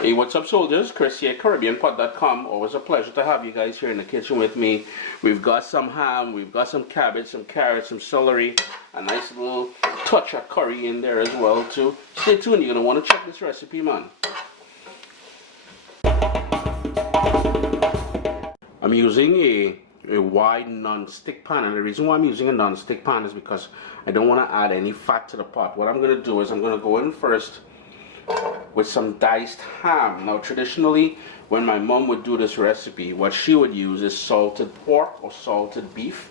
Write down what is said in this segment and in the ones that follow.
Hey, what's up, soldiers? Chris here, caribbeanpot.com. Always a pleasure to have you guys here in the kitchen with me. We've got some ham, we've got some cabbage, some carrots, some celery, a nice little touch of curry in there as well too. Stay tuned, you're gonna want to check this recipe, man. I'm using a wide non-stick pan, and the reason why I'm using a non-stick pan is because I don't want to add any fat to the pot. What I'm going to do is I'm going to go in first with some diced ham. Now traditionally, when my mom would do this recipe, what she would use is salted pork or salted beef,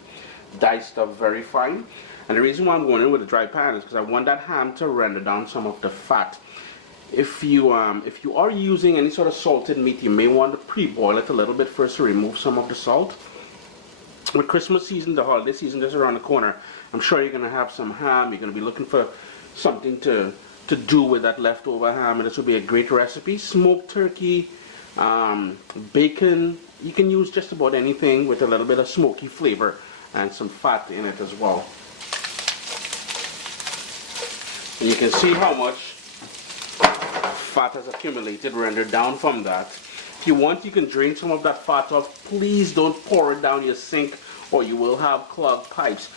diced up very fine. And the reason why I'm going in with a dry pan is because I want that ham to render down some of the fat. If you are using any sort of salted meat, you may want to pre-boil it a little bit first to remove some of the salt. With Christmas season, the holiday season just around the corner, I'm sure you're going to have some ham. You're going to be looking for something to do with that leftover ham, and this will be a great recipe. Smoked turkey, bacon, you can use just about anything with a little bit of smoky flavor and some fat in it as well. And you can see how much fat has accumulated, rendered down from that. If you want, you can drain some of that fat off. Please don't pour it down your sink or you will have clogged pipes.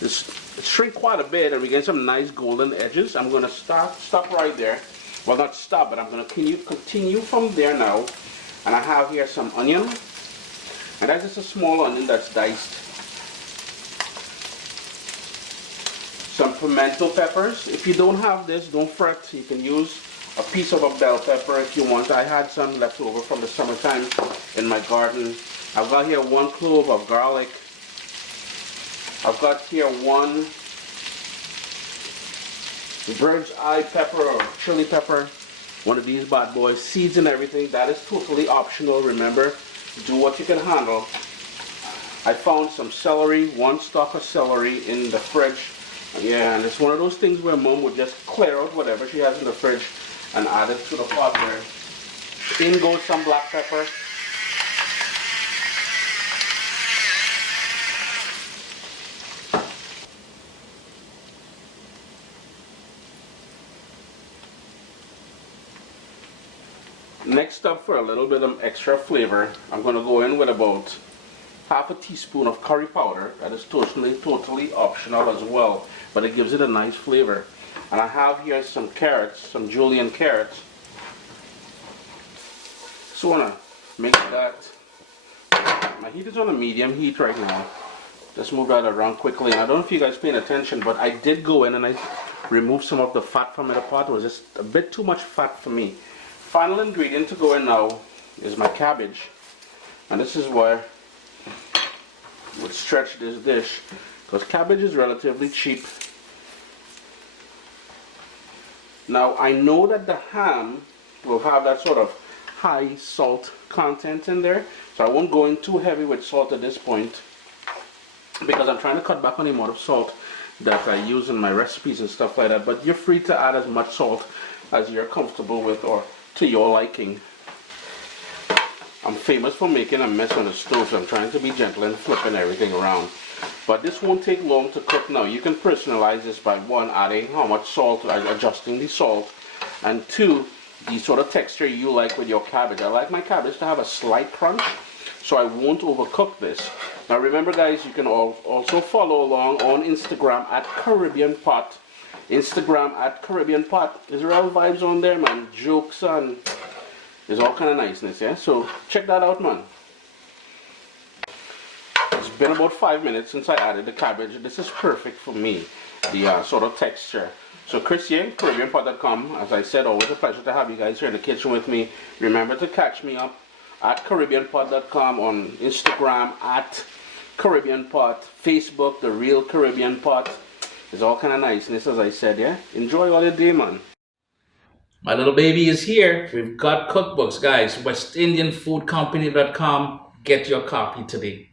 Just shrink quite a bit and we get some nice golden edges. I'm going to stop right there. Well, not stop, but I'm going to continue from there now. And I have here some onion. And that's just a small onion that's diced. Some pimento peppers. If you don't have this, don't fret. You can use a piece of a bell pepper if you want. I had some left over from the summertime in my garden. I've got here 1 clove of garlic. I've got here 1 bird's eye pepper or chili pepper. One of these bad boys. Seeds and everything. That is totally optional. Remember, do what you can handle. I found some celery, 1 stalk of celery in the fridge. Yeah, and it's one of those things where mom would just clear out whatever she has in the fridge and add it to the pot there. In goes some black pepper. Next up, for a little bit of extra flavor, I'm going to go in with about half a teaspoon of curry powder. That is totally optional as well, but it gives it a nice flavor. And I have here some carrots, some julienne carrots. So I want to mix that. My heat is on a medium heat right now. Just move that around quickly. And I don't know if you guys paying attention, but I did go in and I removed some of the fat from the pot. It was just a bit too much fat for me. Final ingredient to go in now is my cabbage. And this is where I would stretch this dish, because cabbage is relatively cheap. Now I know that the ham will have that sort of high salt content in there, so I won't go in too heavy with salt at this point, because I'm trying to cut back on the amount of salt that I use in my recipes and stuff like that. But you're free to add as much salt as you're comfortable with or to your liking. I'm famous for making a mess on the stove, so I'm trying to be gentle and flipping everything around. But this won't take long to cook now. You can personalize this by 1, adding how much salt, adjusting the salt, and 2, the sort of texture you like with your cabbage. I like my cabbage to have a slight crunch, so I won't overcook this. Now remember guys, you can also follow along on Instagram at caribbeanpot. Instagram at caribbeanpot. There's real vibes on there, man. Jokes and there's all kind of niceness, yeah? So check that out, man. It's been about 5 minutes since I added the cabbage. This is perfect for me, the sort of texture. So Chris here, caribbeanpot.com. As I said, always a pleasure to have you guys here in the kitchen with me. Remember to catch me up at caribbeanpot.com, on Instagram at caribbeanpot, Facebook, the real Caribbean Pot. There's all kind of niceness, as I said, yeah? Enjoy all your day, man. My little baby is here. We've got cookbooks, guys. WestIndianFoodCompany.com. Get your copy today.